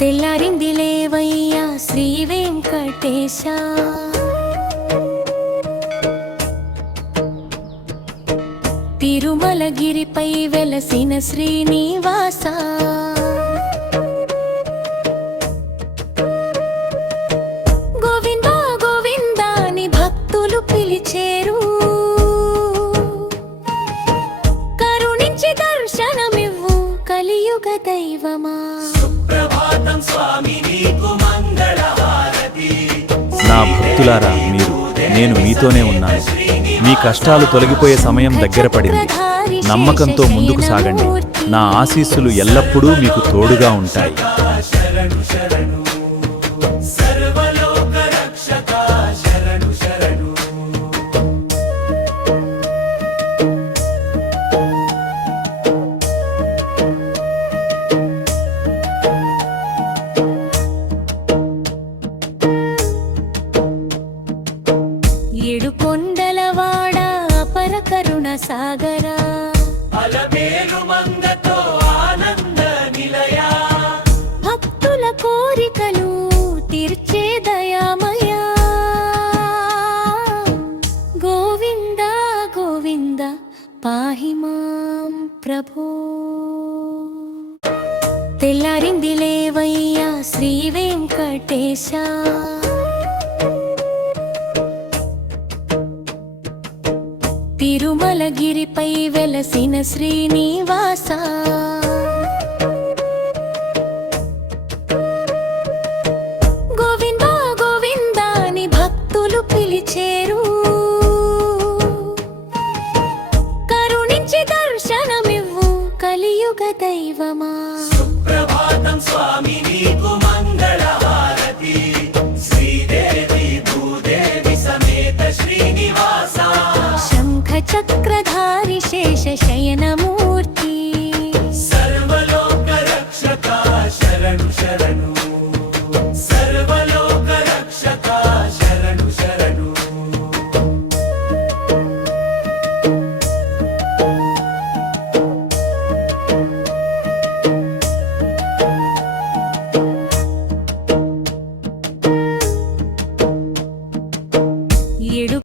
తెల్లారింది లేవయ్యా శ్రీ వెంకటేశ, తిరుమలగిరిపై వెలసిన శ్రీనివాస, గోవింద గోవింద అని భక్తులు పిలిచేరు, కరుణించి దర్శనమివ్వు కలియుగ దైవమా. సుప్రభాతం స్వామి నీకు మంగళహారతి. నా భక్తులారా, నేను మీతోనే ఉన్నాను. మీ కష్టాలు తొలగిపోయే సమయం దగ్గర పడింది. నమ్మకంతో ముందుకు సాగండి. నా ఆశీస్సులు ఎల్లప్పుడూ మీకు తోడుగా ఉంటాయి. శరణు శరణు సర్వలోక రక్షక శరణు శరణు. ఏడు కొండలవాడ అపర కరుణ సాగరా, అలమేలు మంగతో ఆనంద నిలయ, భక్తుల కోరికలు తీర్చే దయామయా. గోవింద గోవింద పాహి మాం ప్రభో. తెల్లారింది లేవయ్యా శ్రీ వెంకటేశ, తిరుమలగిరిపై వెలసిన శ్రీనివాస, గోవింద గోవింద అని భక్తులు పిలిచేరు, కరుణించి దర్శనమివ్వు కలియుగ దైవమా. సుప్రభాతం స్వామి నీకు మంగళహారతి. శ్రీదేవి భూదేవి సమేత శ్రీనివాస, చక్రధారి శేష శయనమూర్తి, సర్వలోక రక్షక శరణు శరణు.